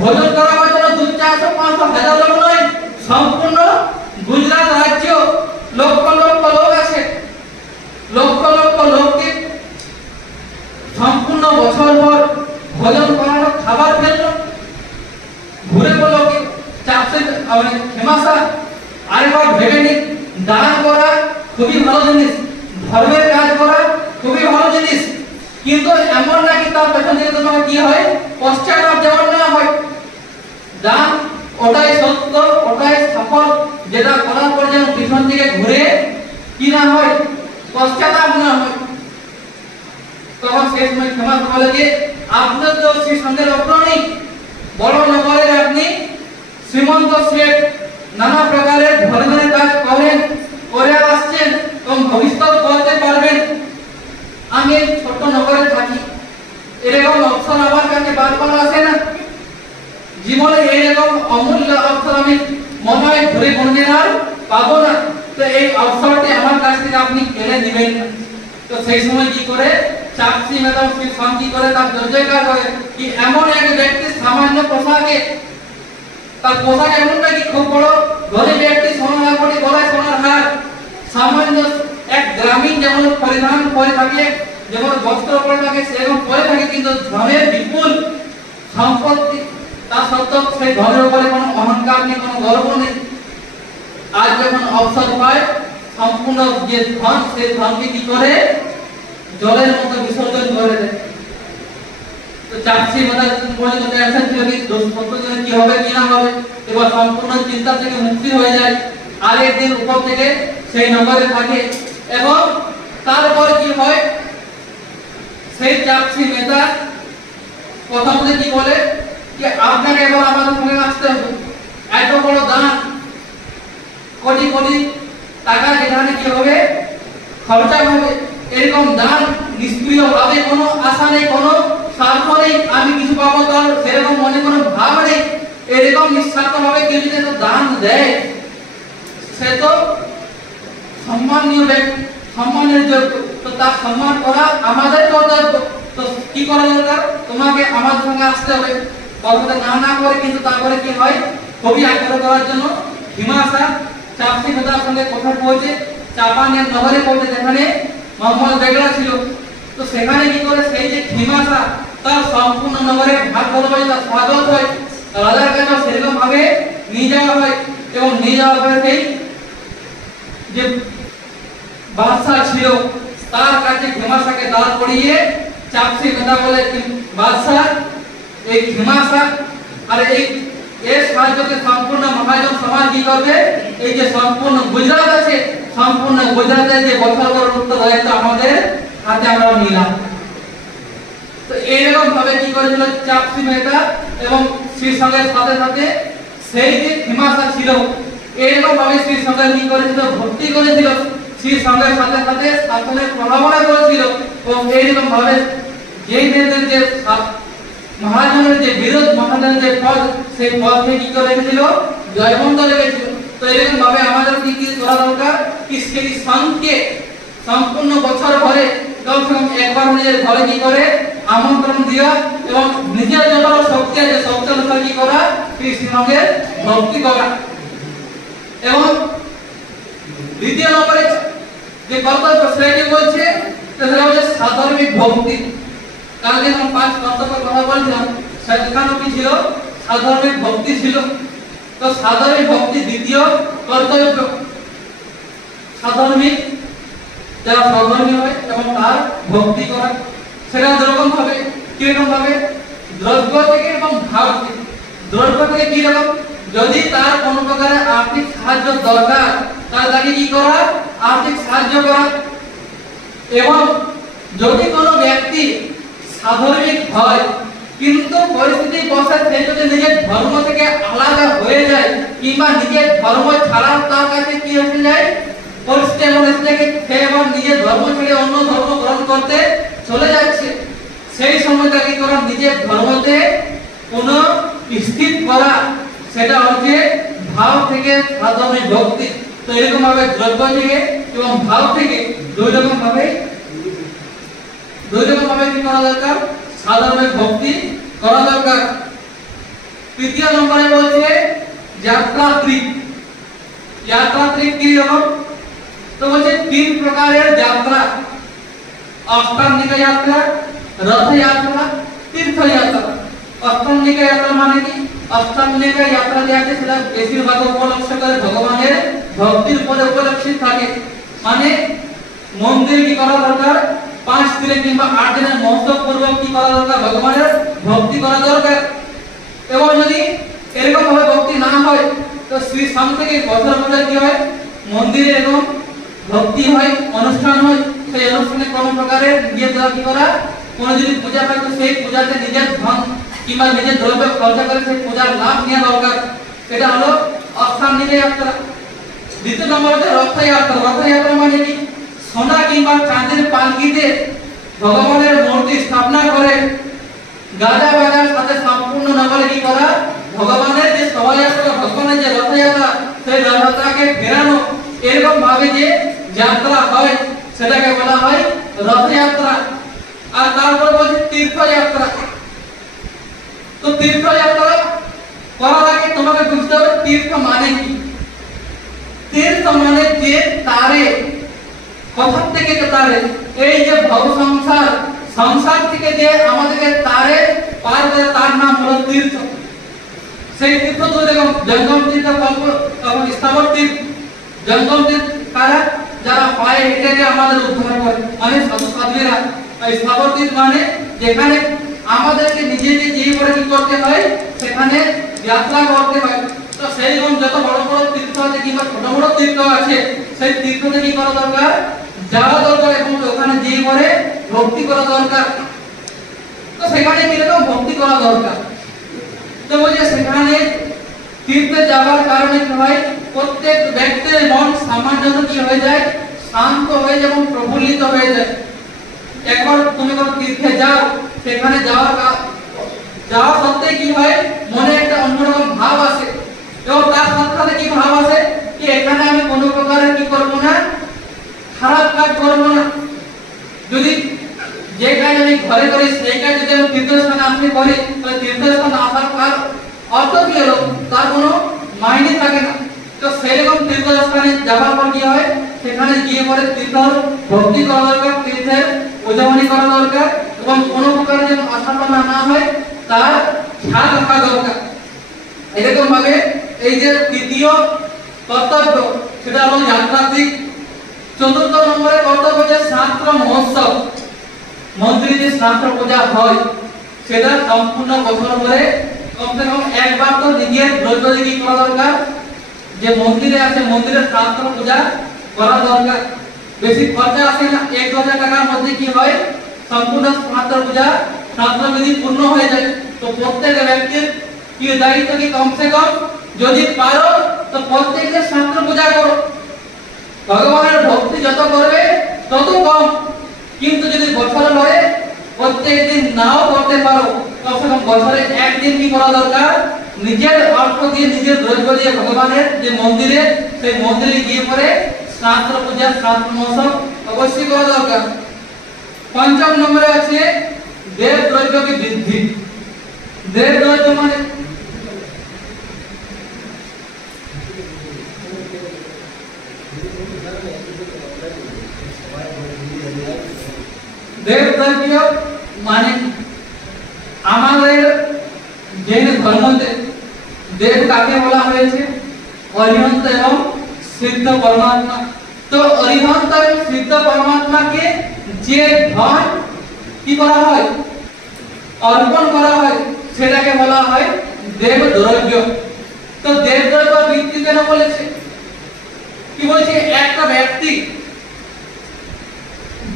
ভোজন করার জন্য 200-400-500 লোক নয়, সম্পূর্ণ গুজরাট রাজ্য লক্ষ লক্ষ লোক আছে, লক্ষ লক্ষ লোককে সম্পূর্ণ বছর ভর ভোজন করানো খাবার ফেললো। ঘুরে বললো কি চাপসে ভীমাখা আরেকবার ভেবে নি দান করা খুবই ভালো জিনিস, ধর্মের কাজ করা খুবই ভালো জিনিস, কিন্তু এমন নাকি তার পেছন থেকে তোমার কি হয় পশ্চাৎ যেমন না হয়। দান ওটাই সত্য ওটাই সফল যেটা করার পর যেন পিছন থেকে ঘুরে কি না হয় পশ্চাৎ না হয়। তখন শেষ সময় ভীমাখা বলে যে আপনার তো শ্রী সঙ্ঘের অগ্রণী বড় নগরের আপনি শ্রীমন্ত শেঠ নানা প্রকারের ধর্মের কাজ করেন করে আসছেন এবং ভবিষ্যৎ করতে পারবেন। আমি ছোট নগরে থাকি, এরকম অবসর আমার কাছে বারবার আসে না, জীবনে এরকম অমূল্য অবসর আমি মনে হয় ঘুরে কোনদিন আর পাবো না। তো এই অবসরটি আমার কাছ থেকে আপনি কেড়ে নেবেন না। তো সেই সময় কি করে চাকরি নেতা শ্রী সঙ্ঘ কি করে তার জয়জয়কার করে কি এমন এক ব্যক্তি সামান্য পোশাকে, তার পোশাক এমন নাকি খুব বড় ধনী ব্যক্তি সোনার কোটি গলায় সোনার হার সামান্য এক গ্রামীণ যেমন পরিধান করে থাকে যেমন বস্ত্র পরে থাকে সেরকম পরে থাকে, কিন্তু ধনের বিপুল সম্পত্তি তার সত্ত্বেও সেই ধনের উপরে কোনো অহংকার নেই কোনো গর্ব নেই। আজ যখন অবসর পায় সম্পূর্ণ যে ধন সেই ধনকে কি করে জলের মতো বিসর্জন করে দেয়। তো চাকরি মাথা বলে তো টেনশন ছিল কি 270 দিনে কি হবে কি না হবে, এবার সম্পূর্ণ চিন্তা থেকে মুক্তি হয়ে যায়। আর একদিন উপর থেকে সেই নগরে থাকে এবং তারপর কি হয় সেই চাকরি নেতা প্রথমে কি বলে যে আপনাকে এবার আমাদের সঙ্গে আসতে হবে, এত বড় দান কোটি কোটি টাকা যেখানে কি হবে খরচা হবে, এরকম দান নিষ্ক্রিয় ভাবে কোনো আশা নেই কোনো স্বার্থ নেই আমি কিছু পাবো তার সেরকম মনে কোনো ভাব নেই, এরকম নিঃস্বার্থ ভাবে কেউ যদি দান দেয় সে তো সম্মানীয় ব্যক্তি সম্মানের যোগ্য, তো তার সম্মান করা আমাদের কর্তব্য। তো কি করা দরকার তোমাকে আমাদের সঙ্গে আসতে হবে। কথাটা না না করে কিন্তু তারপরে কি হয় খুবই আগ্রহ করার জন্য ভীমাখা চাকরি নেতার সঙ্গে কথা পৌঁছে চাপানের নগরে পৌঁছে যেখানে মোহাম্মদ বেগড়া ছিল। তো সেখানে কি করে সেই যে ভীমাখা তার সম্পূর্ণ নগরে ভাগ বলবাই তার স্বাগত হয়, রাজার কাছে সেরকম ভাবে নিয়ে যাওয়া হয় এবং নিয়ে যাওয়ার পরে সেই যে বাদশা ছিল তার কাছে ভীমাখাকে দাঁড় করিয়ে চাকরি নেতা বলে বাদশা এই ভীমাখা আর এই এর সাহায্যে সম্পূর্ণ মহাজন সমাজ কি করবে এই যে সম্পূর্ণ গুজরাট আছে সম্পূর্ণ বোঝা যায় যে বছর উত্তর দায়িত্ব আমাদের হাতে আমরা নিলাম। তো এইরকম ভাবে কি করেছিল চাপসি মেহতা এবং শ্রী সঙ্গের সাথে সাথে সেই যে হিমাশা ছিল এইরকম ভাবে শ্রী সঙ্গের কি করেছিল ভক্তি করেছিল, শ্রী সঙ্গের সাথে সাথে শাসনের প্রভাবনা করেছিল এবং এইরকম ভাবে যেই মেয়েদের যে মহাজনের যে বিরোধ মহাজনের যে পদ সেই পদকে কি করে রেখেছিল জয়বন্ত রেখেছিল। তো এরকম ভাবে আমাদের কি কি করা দরকার কি সেই সঙ্গকে সম্পূর্ণ বছর ভরে কমসে কম একবার নিজের ঘরে কি করে আমন্ত্রণ দেওয়া এবং নিজের যত শক্তি আছে শক্তি অনুসারে কি করা কৃষ্ণকে ভক্তি করা। এবং দ্বিতীয় নম্বরে যে কর্তব্য সেটি বলছে সেটা হচ্ছে সাধর্মিক ভক্তি। কালকে আমরা 5 কর্তব্যের কথা বলছিলাম, সেখানে কি ছিল সাধর্মিক ভক্তি ছিল। তো সাধর্মিক ভক্তি দ্বিতীয় কর্তব্য। সাধর্মিক যারা সাধর্মী হয় এবং তার ভক্তি করা সেটা যেরকম ভাবে কিরকম ভাবে দ্রব্য থেকে এবং ভাব থেকে। দ্রব্য থেকে কি রকম যদি তার কোনো প্রকারের আর্থিক সাহায্য দরকার তাহলে তাকে কি করা আর্থিক সাহায্য করা। এবং যদি কোনো ব্যক্তি সাধর্মিক হয় কিন্তু পরিস্থিতি বসে সে যদি নিজের ধর্ম থেকে আলাদা হয়ে যায় কিংবা নিজের ধর্ম ছাড়া তার কাছে কি হয়ে যায় পরিস্থিতি এমন এসে যায় সে এবার নিজের ধর্ম ছেড়ে অন্য ধর্ম গ্রহণ করতে চলে যাচ্ছে, সেই সময় তাকে কি করা নিজের ধর্মতে পুনঃস্থিত করা সেটা হচ্ছে ভাব থেকে সাধর্মিক ভক্তি। তো এরকম ভাবে দ্রব্য থেকে এবং ভাব থেকে দুই রকম ভাবে কি করা দরকার সাধর্মিক ভক্তি করা দরকার। তৃতীয় নম্বরে বলছে যাত্রাত্রিক। যাত্রাত্রিক কি রকম তো বলছে 3 প্রকারের যাত্রা, অষ্টাঙ্গিকা যাত্রা, রথযাত্রা, তীর্থযাত্রা। অষ্টাঙ্গিকা যাত্রা মানে কি অষ্টাঙ্গিকা যাত্রা যে আছে সেটা বেশিরভাগ উপলক্ষ করে ভগবানের ভক্তির উপরে উপলক্ষিত থাকে। মানে মন্দিরে কি করা দরকার 5 দিনে কিংবা 8 দিনের মহোৎসব পূর্বক কি করা দরকার ভগবানের ভক্তি করা দরকার। এবং যদি এরকম ভাবে ভক্তি না হয় তো শ্রী সাম থেকে বছর বছর কি হয় মন্দিরে এরকম ভক্তি হয় অনুষ্ঠান হয়, সেই অনুষ্ঠানে কোনো প্রকারের নিজের দ্বারা কি করা কোনো যদি পূজা হয় তো সেই পূজাতে নিজের ধন কিংবা নিজের দ্রব্য খরচা করে সেই পূজার লাভ নেওয়া দরকার। এটা হলো অষ্টাঙ্গিক যাত্রা। দ্বিতীয় নম্বর হচ্ছে রথযাত্রা। রথযাত্রা মানে কি সোনা কিংবা চাঁদের পালকিতে ভগবানের মূর্তি স্থাপনা করে গাজা বাজার সাথে সম্পূর্ণ নগরে কি করা ভগবানের যে শোভাযাত্রা ভগবানের যে রথযাত্রা সেই রথযাত্রাকে ফেরানো। এরকম ভাবে যে যাত্রা হয় সেটাকে বলা হয় রথযাত্রা। আর তারপর বলছে তীর্থযাত্রা। তো তীর্থযাত্রা করার আগে তোমাকে বুঝতে হবে তীর্থ মানে কি। তীর্থ মানে যে তারে কথা থেকে তারে এই যে ভব সংসার থেকে যে আমাদেরকে তারে পার করে তার নাম হলো তীর্থ। সেই তীর্থ তো দেখো জঙ্গম তীর্থ এবং স্থাবর তীর্থ। জঙ্গম তীর্থ কারা যারা পায়ে হেঁটে আমাদের উদ্ধার করে মানে সাধু সাধুরা। স্থাবর তীর্থ মানে যেখানে আমাদেরকে নিজেকে যে করে কি করতে হয় সেখানে যাত্রা করতে হয়। তো সেইরকম যত বড় বড় তীর্থ আছে কিংবা ছোট বড় তীর্থ আছে সেই তীর্থতে কি করা দরকার যাওয়া দরকার এবং ওখানে যে করে ভক্তি করা দরকার। তো সেখানে কিরকম ভক্তি করা দরকার তো বলছে সেখানে তীর্থে যাওয়ার কারণে কি হয় প্রত্যেক ব্যক্তির মন সামান্য কি হয়ে যায় শান্ত হয়ে যায় এবং প্রফুল্লিত হয়ে যায়। একবার তুমি কোন তীর্থে যাও সেখানে যাওয়া সত্ত্বে কি হয় মনে একটা অন্যরকম ভাব আসে এবং তার সাথে সাথে কি ভাব আসে কি এখানে আমি কোনো প্রকারের কি করবো না খারাপ কাজ করবো না। যদি যে কাজ আমি ঘরে করি সেই কাজ যদি আমি তীর্থস্থানে আসলে করি তাহলে তীর্থস্থানে আসার অর্থ কি হলো তার কোনো মাইনে থাকে না। তো সেরকম তীর্থস্থানে যাওয়ার পর কি হয় সেখানে গিয়ে পরে তীর্থ ভক্তি করা দরকার, তীর্থের উদযাপনী করা দরকার এবং কোনো প্রকারের যেন আশাপনা না হয় তার খেয়াল রাখা দরকার। এরকম ভাবে এই যে তৃতীয় কর্তব্য সেটা হলো যাত্রাত্রিক। চতুর্থ নম্বরে কর্তব্য হচ্ছে শাস্ত্র মহোৎসব। মন্দিরে যে শাস্ত্র পূজা হয় সেটা সম্পূর্ণ বছর ধরে কমসে কম একবার তো নিজের দ্রব্য কি করা দরকার যে মন্দিরে আছে মন্দিরের শাস্ত্র পূজা করা দরকার। বেশি খরচা আসে না, 1-2,000 টাকার মধ্যে কি হয় সম্পূর্ণ ছাত্র পূজা ছাত্রবিধি পূর্ণ হয়ে যায়। তো প্রত্যেক ব্যক্তির কি দায়িত্ব কি কমসে কম যদি পারো তো প্রত্যেকদিন ছাত্র পূজা করো। ভগবানের ভক্তি যত করবে তত কম, কিন্তু যদি বছর ধরে প্রত্যেক দিন নাও করতে পারো কমসে কম বছরে একদিন কি করা দরকার, নিজের অর্থ দিয়ে নিজের দ্রব্য দিয়ে ভগবানের যে মন্দিরে সেই মন্দিরে গিয়ে পরে ছাত্র পূজা ছাত্র মহোৎসব অবশ্যই করা দরকার। ৫ম নম্বরে আছে দেব দ্রব্যকে বৃদ্ধি। দেব দ্রব্য মানে দেব দ্রব্য মানে আমাদের জৈন ধর্মতে দেব কাকে বলা হয়েছে, অরিহন্ত এবং সিদ্ধ পরমাত্মা। তো অরিহন্ত এবং সিদ্ধ পরমাত্মাকে যে ধন কি করা হয় অর্পণ করা হয় সেটাকে বলা হয় দেব দ্রব্য। তো দেব দ্রব্য বৃদ্ধি কেন বলেছে, কি বলছে, একটা ব্যক্তি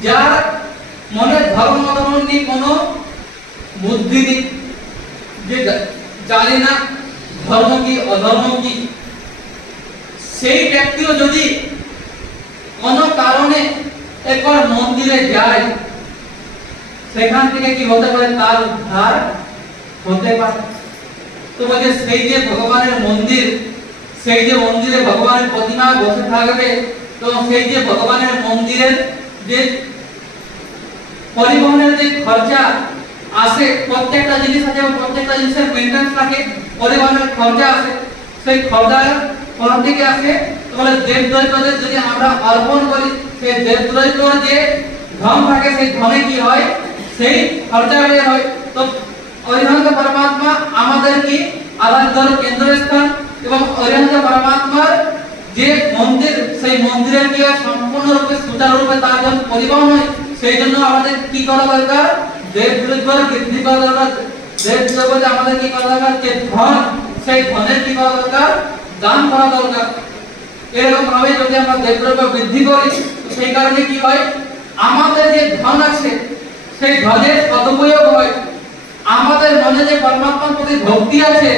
যার মনে ধর্ম নিয়ে কোনো বুদ্ধি নেই, যে জানে না ধর্ম কি অধর্ম কি, সেই ব্যক্তিও যদি কোনো কারণে একবার মন্দিরে যায় সেখান থেকে কি হতে পারে, তার উদ্ধার হতে পারে। তো বলছে সেই যে ভগবানের মন্দির, সেই যে মন্দিরে ভগবানের প্রতিমা বসে থাকবে, তো সেই যে ভগবানের মন্দিরের যে পরিবহনের যে খরচা আসে, প্রত্যেকটা জিনিস আছে এবং প্রত্যেকটা জিনিসের মেইনটেনেন্স থাকে, পরিবহনের খরচা আসে, সেই খরচা কোথা থেকে আসে, তাহলে দেব দ্রব্যদের যদি আমরা অর্পণ করি সেই দেব দ্রব্যের যে ধন থাকে সেই ধনে কি হয়, সেই খরচা বের হয়। তো অরিহন্ত পরমাত্মা আমাদের কি আরাধ্যর কেন্দ্রস্থান এবং অরিহন্ত পরমাত্মার যে মন্দির সেই মন্দিরের কি সম্পূর্ণরূপে সুচারুরূপে তার জন্য পরিবহন হয়, সেই জন্য আমাদের কি করা দরকার, দেব দ্রব্যের বৃদ্ধি করা দরকার। দেব দ্রব্য আমাদের কি করা দরকার, যে ধন সেই ধনের কি করা দরকার, দান করা দরকার। এরকম ভাবে যদি আমরা দেব দ্রব্য বৃদ্ধি করি সেই কারণে কি হয়, আমাদের যে ধন আছে সেই ধনের সদুপয়োগ হয়, আমাদের মনে যে পরমাত্মার প্রতি ভক্তি আছে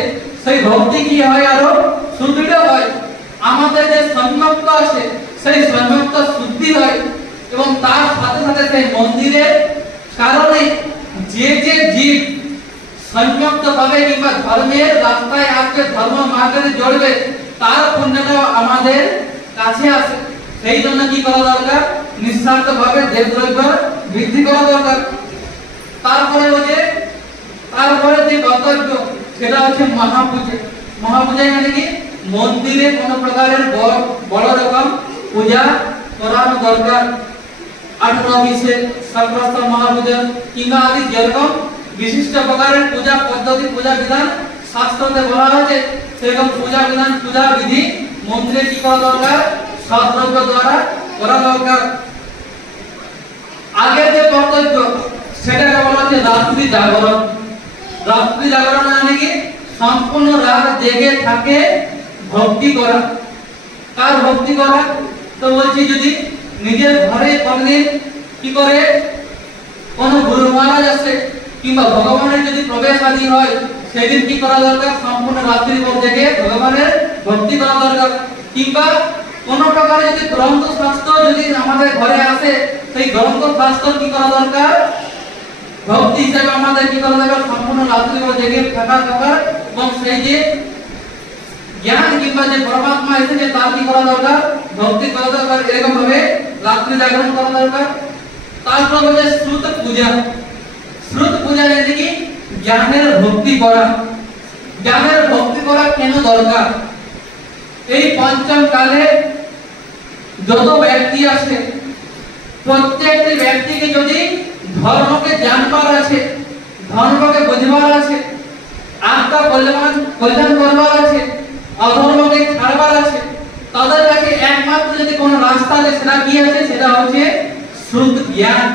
সেই ভক্তি কি হয় আরো সুদৃঢ় হয়, আমাদের যে সম্যক্ত আছে সেই সম্যক্ত শুদ্ধি হয়, এবং তার সাথে সাথে সেই মন্দিরের কারণে যে যে জীব সম্যক্ত ভাবে কিংবা ধর্মের রাস্তায় আসবে, ধর্ম মার্গে জড়বে, তার পুণ্যটাও আমাদের কাছে আসে। সেই জন্য কি করা দরকার, নিঃস্বার্থ ভাবে দেব দ্রব্য বৃদ্ধি করা দরকার। তারপরে যে কর্তব্য সেটা হচ্ছে মহাপূজা। মহাপূজা মানে কি, মন্দিরে কোন প্রকারের বড় রকম পূজা করানো দরকার। 18-20 সর্বস্ত মহাপূজা কিংবা আদি যেরকম বিশিষ্ট প্রকারের পূজা পদ্ধতি পূজা বিধান শাস্ত্রতে বলা হয়েছে, সেরকম পূজা বিধান পূজা বিধি মন্দিরে কি করা দরকার, সদ্দ্রব্য দ্বারা করা দরকার। আগের যে কর্তব্য সেটাকে বলা হচ্ছে রাত্রি জাগরণ। রাত্রি জাগরণ মানে কি, সম্পূর্ণ রাত জেগে থাকে ভক্তি করা। কার ভক্তি করা, তো বলছি যদি নিজের ঘরে কোনদিন কি করে কোন গুরু মহারাজ আসে কিংবা ভগবানের যদি প্রবেশ আদি হয় সেদিন কি করা দরকার, সম্পূর্ণ রাত্রি ভোর জেগে ভগবানের ভক্তি করা দরকার। কিংবা কোন প্রকারে যদি গ্রন্থ শাস্ত্র যদি আমাদের ঘরে আসে সেই গ্রন্থ শাস্ত্র কি করা দরকার, ভক্তি হিসেবে আমাদের কি করা দরকার, সম্পূর্ণ রাত্রি ভোর জেগে থাকা দরকার। এবং সেই যে জ্ঞান কিংবা যে পরমাত্মা এসেছে তার কি করা দরকার, ভক্তি করা দরকার। এরকম ভাবে রাত্রি জাগরণ করা দরকার। তারপর হচ্ছে শ্রুত পূজা। শ্রুত পূজা মানে কি, জ্ঞানের ভক্তি করা। জ্ঞানের ভক্তি করা কেন দরকার, এই পঞ্চম কালে যত ব্যক্তি আছে প্রত্যেকটি ব্যক্তিকে যদি ধর্মকে জানবার আছে, ধর্মকে বুঝবার আছে, আত্মা কল্যাণ করবার আছে, অধর্মকে ছাড়বার আছে, তাদের কাছে একমাত্র যদি কোনো রাস্তা আছে সেটা কি আছে, সেটা হচ্ছে শ্রুত জ্ঞান।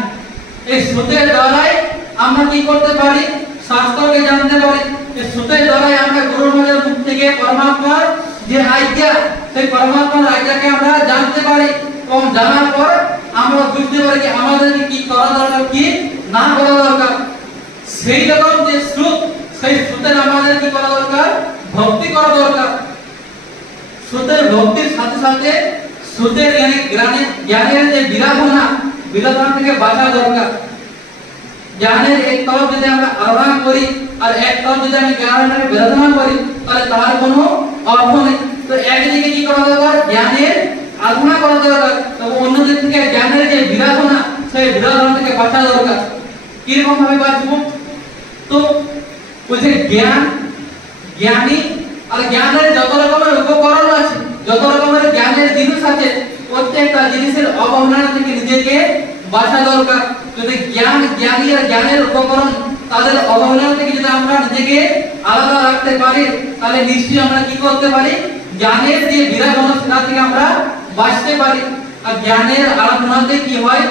এই শ্রুতের দ্বারাই আমরা কি করতে পারি, শাস্ত্রকে জানতে পারি। এই শ্রুতের দ্বারাই আমরা গুরু মহারাজের মুখ থেকে পরমাত্মার যে আজ্ঞা সেই পরমাত্মার আজ্ঞাকে আমরা জানতে পারি। এবং জানার পর আমরা বুঝতে পারি যে আমাদেরকে কি করা দরকার কি না করা দরকার। সেই রকম যে শ্রুত, সেই শ্রুতের আমাদের কি করা দরকার, ভক্তি করা দরকার। শ্রুতের ভক্তির সাথে সাথে শ্রুতের জ্ঞানের যে বিরাধনা থেকে বাঁচা দরকার। জ্ঞানের এক তরফ যদি আমরা আরাধনা করি আর এক তরফ যদি আমি জ্ঞানের বিরাধনা করি তাহলে তার কোনো অর্থ নেই। তো একদিকে কি করা দরকার, জ্ঞানের আরাধনা করা দরকার, এবং অন্যদিক থেকে জ্ঞানের যে বিরাধনা, সেই বিরাধনা থেকে বাঁচা দরকার। কিরকম ভাবে বাঁচবো? তো ওই যে জ্ঞানী আর জ্ঞানের যত রকমের উপকরণ আছে, যত রকমের জ্ঞানের জিনিস আছে, প্রত্যেকটা জিনিসের অবহেলনা থেকে নিজেকে বাঁচা দরকার। যদি জ্ঞানী আর জ্ঞানের উপকরণ তাদের অবহেলনা থেকে যদি আমরা নিজেকে আলাদা রাখতে পারি তাহলে নিশ্চয়ই আমরা কি করতে পারি, জ্ঞানের যে বিরাধনা সেটা থেকে আমরা বাঁচতে পারি। আর জ্ঞানের আরাধনাতে কি হয়,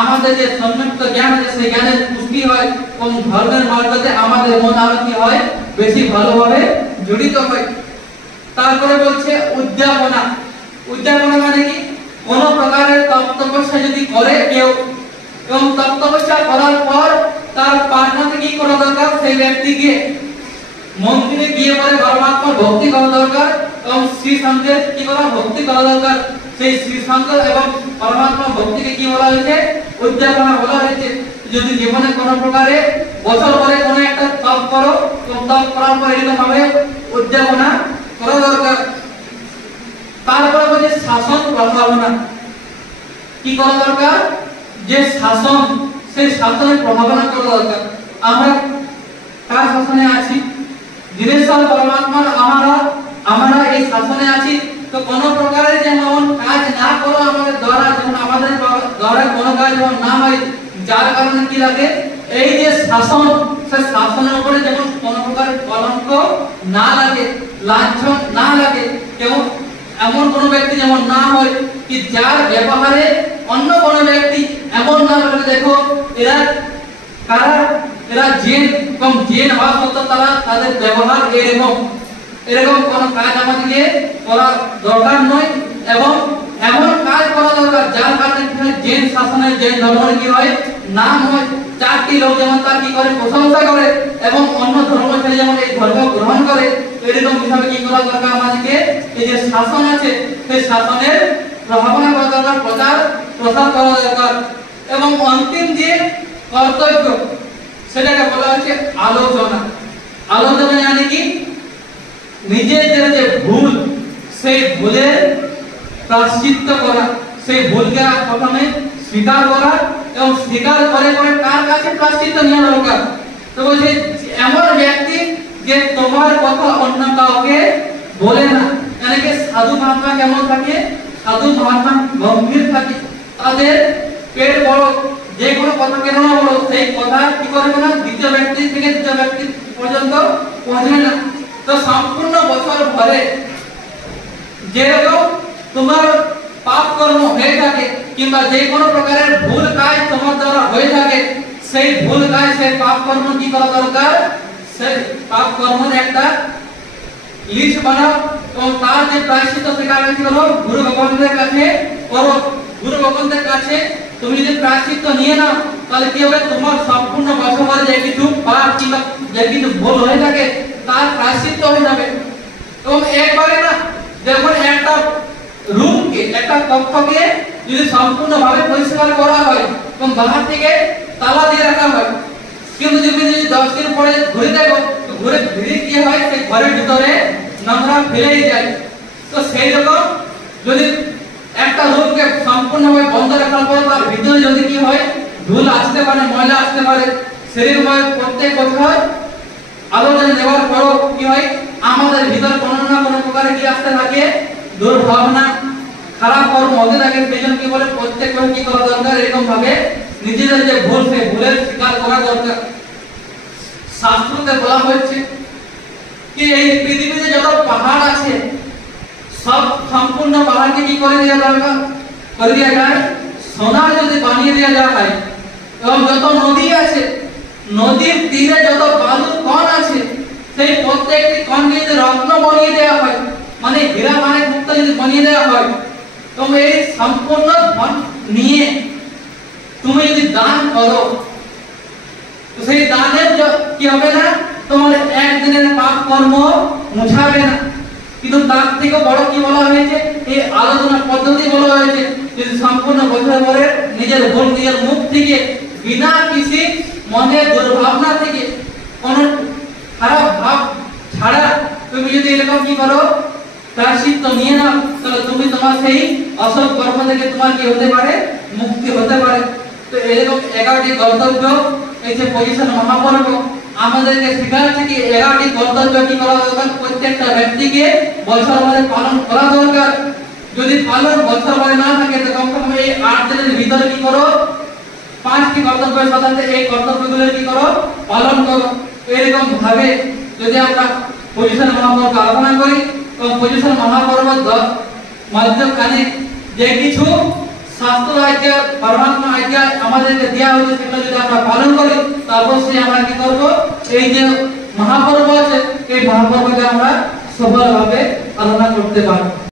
আমাদের যে সম্যক্ত জ্ঞান আছে সেই জ্ঞানের পুষ্টি হয় এবং ধর্মের মার্গতে আমাদের মন আরো কি হয়, বেশি ভালোভাবে জড়িত হয়। তারপরে বলছে উদ্যাপনা। উদ্যাপনা মানে কি, কোন প্রকারের তপস্যা যদি করে কেউ এবং তপস্যা করার পর তার পাটনাতে কি করা দরকার, সেই ব্যক্তিকে মন্দিরে গিয়ে পরে পরমাত্মার ভক্তি করা দরকার এবং শ্রী সঙ্গের কি করা, ভক্তি করা দরকার। সেই শ্রী সঙ্গ এবং পরমাত্মার ভক্তিকে কি বলা হয়েছে, উদ্যাপনা বলা হয়েছে। যদি জীবনে কোনো প্রকারে বছর পরে কোনো একটা তপ করো এবং তপ করার পর এরকম ভাবে উদ্যাপনা করা দরকার। তারপরে বলছে শাসন প্রভাবনা। কি করা দরকার, যে শাসন, সেই শাসনের প্রভাবনা করা দরকার। আমরা কার শাসনে আছি, দিনেশ্বর পরমাত্মার আমরা এই শাসনে আছি। তো কোন প্রকারের যেমন কাজ না করো আমাদের দ্বারা, যেমন আমাদের দ্বারা কোনো কাজ যেমন না হয়, যার কারণে কি লাগে, এই যে শাসন, সেই শাসনের উপরে যেমন কোন প্রকারের কলঙ্ক না লাগে, লাঞ্ছন না লাগে, কেমন এমন কোন ব্যক্তি যেমন না হয় কি যার ব্যবহারে অন্য কোন ব্যক্তি এমন না বলে, দেখো এরা কারা, এরা জেন এবং জেন হওয়া সত্ত্বেও তারা তাদের ব্যবহার এরকম কোন কাজ আমাদেরকে করা দরকার নয়। এবং এমন কাজ করা দরকার যার কারণে জেন শাসনের, জেন ধর্মের কি হয়, নাম হয়। চারটি লোক যেমন তার কি করে, প্রশংসা করে এবং অন্য ধর্ম ছেড়ে যেমন এই ধর্ম গ্রহণ করে, এরকম হিসাবে কি করা দরকার, আমাদেরকে এই যে শাসন আছে সেই শাসনের প্রভাবনা করা দরকার, প্রসার করা দরকার। এবং অন্তিম যে কর্তব্য সেটাকে বলা হচ্ছে আলোচনা। আলোচনা মানে কি, নিজেদের যে ভুল সেই ভুলের প্রায়শ্চিত্ত করা, সেই ভুলকে প্রথমে স্বীকার করা এবং স্বীকার করে পরে কার কাছে প্রায়শ্চিত্ত নেওয়া দরকার। তো বলছে এমন ব্যক্তি যে তোমার কথা অন্য কাউকে বলে না, মানে কি সাধু মহাত্মা কেমন থাকে, সাধু মহাত্মা গম্ভীর থাকে, তাদের পেট বড়, যে কোনো কথা কেন না বলো সেই কথা কি করবে না, দ্বিতীয় ব্যক্তি থেকে তৃতীয় ব্যক্তি পর্যন্ত পৌঁছবে না। তো সম্পূর্ণ বছর ভরে যেরকম তোমার পাপ কর্ম হয়ে থাকে কিংবা যে কোনো প্রকারের ভুল কাজ তোমার দ্বারা হয়ে থাকে, সেই ভুল কাজ, সেই পাপ কর্ম কি করা দরকার, সেই পাপ কর্মের একটা লিস্ট বানাও এবং তার যে প্রায়শ্চিত্ত সেটা কি করো, গুরু ভগবানের কাছে করো। গুরু ভগবানের কাছে তুমি যদি প্রায়শ্চিত্ত নিয়ে নাও তাহলে কি হবে, তোমার সম্পূর্ণ বছর যে কিছু পাপ কিংবা যে কিছু ভুল হয়ে থাকে তার প্রায়শ্চিত্ত হয়ে যাবে। এবং একবারে না, যেমন একটা রুমকে, একটা কক্ষকে যদি সম্পূর্ণভাবে পরিষ্কার করা হয় এবং বাহির থেকে তালা দিয়ে রাখা হয়, কিন্তু যদি 10 দিন পরে ঘুরে দেখো, ঘুরে ফিরে কি হয়, সেই ঘরের ভিতরে নোংরা ফেলেই যায়। তো সেই রকম যদি একটা রুমকে সম্পূর্ণভাবে বন্ধ রাখার পর তার ভিতরে যদি কি হয়, ধুল আসতে পারে, ময়লা আসতে পারে, শরীরময় প্রত্যেক বছর আলোচনা দেওয়ার পরও কি হয়, আমাদের ভিতরে কোনো না কোনো প্রকারে কি আসতে থাকে, দুর্ভাবনা, খারাপ কর্ম হতে থাকে। সেই জন্য কি বলে, প্রত্যেক কি করা দরকার, এরকম ভাবে নিজেদের যে ভুল সেই ভুলের স্বীকার করা দরকার। শাস্ত্রতে বলা হয়েছে কি এই পৃথিবীতে যত পাহাড় আছে সব সম্পূর্ণ পাহাড়কে কি করে দেওয়া দরকার, করে দেওয়া যায়, সোনা যদি বানিয়ে দেওয়া যায়। এবং যত নদী আছে, নদীর তীরে যত বালুর কণ আছে, সেই প্রত্যেকটি কণকে যদি রত্ন বানিয়ে দেওয়া হয়, মানে হীরা মানে মুক্ত যদি বানিয়ে দেওয়া হয়, তুমি এই সম্পূর্ণ ধন নিয়ে তুমি যদি দান করো, তো সেই দানের কি হবে না, তোমার একদিনের পাপ কর্ম মুছাবে না। কিন্তু তার থেকে বড় কি বলা হয়েছে, এই আলোচনা পদ্ধতি বলা হয়েছে, যদি সম্পূর্ণ বছর পরে নিজের ভুল নিজের মুখ থেকে বিনা কিছু মনের দুর্ভাবনা থেকে কোন খারাপ ভাব ছাড়া তুমি যদি এরকম কি করো, প্রায়শ্চিত্ত নিয়ে নাও, তাহলে তুমি তোমার সেই অসৎ কর্ম থেকে তোমার কি হতে পারে, মুক্তি হতে পারে। তো এরকম 11টি কর্তব্য এই যে পজিশন মহাপর্ব আমাদেরকে শেখাচ্ছে কি 11টি কর্তব্য কি করা দরকার, প্রত্যেকটা ব্যক্তিকে বছর ভরে পালন করা দরকার। যদি পালন বছর ভরে না থাকে তো কমসে কম এই 8 দিনের ভিতরে কি করো, 5টি কর্তব্যের সাথে এই কর্তব্যগুলো কি করো, পালন করো। এরকম ভাবে যদি আমরা পজিশন মহাপর্ব আলোচনা করি, তো পজিশন মহাপর্ব মধ্যখানে যে কিছু শাস্ত্র আজ্ঞা পরমাত্মা আজ্ঞা আমাদেরকে দেওয়া হয়েছে সেগুলো যদি আমরা পালন করি, তারপর সে আমরা কি করবো, এই যে মহাপর্ব আছে এই মহাপর্বকে আমরা সফলভাবে পালন করতে পারবো।